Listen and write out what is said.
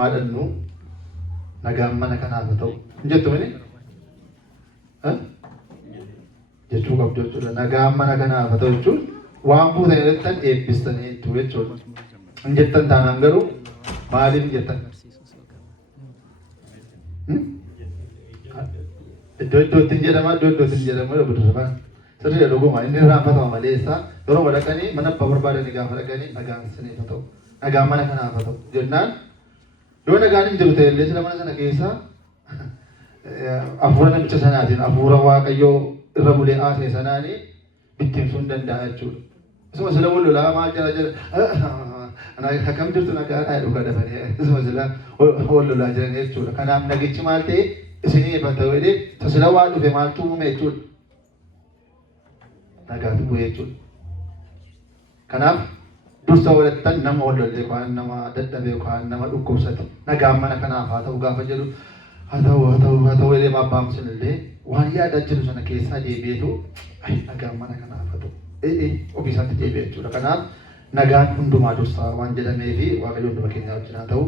Maalannu nagaan mana kanaaf ta'u jettu mini jechuu qabdu jechuudha. Nagaan mana kanaaf ta'u jechuun waan fuutan jettan eebbistanii jechuudha. Hin jettan taanaan garuu maaliif jettan? Iddoo iddootti jedhama, iddoo iddootti jedhama budurraan. Sirrii dhuguma inni raanfatama malee isaa yeroo walaqanii mana abbaa barbaadanii gaafa dhaqanii nagaan siniif ta'u. Nagaan mana kanaaf ta'u jennaan yoo nagaan hin jiru ta'ellee sila mana sana keessa hafuura namicha sanaatiin hafuura waaqayyoo irra bulee haasee sanaanii bittimsuu hin danda'a jechuudha. Isuma sila wal lolaa maal jala jala akkam jirtu nagaa dhugaa dafanii isuma sila wal lolaa jiran jechuudha. Kanaaf nagichi maal ta'e isinii ifa ta'u jedhee sila waa dhufe maaltu uume jechuudha. Nagaatu bu'ee jechuudha. Kanaaf dursa walattan nama wal lolee kaan nama dadhabee kaan nama dhukkubsate nagaan mana kanaaf haa ta'u gaafa jedhu haa ta'u illee abbaan sun illee waan yaadaa jiru sana keessaa deebi'eetu nagaan mana kanaaf haa ta'u ofiisaatti deebi'e jechuudha. Kanaaf nagaan hundumaa dursaa waan jedhamee fi waaqayyo hunduma keenyaa wajjin haa ta'u.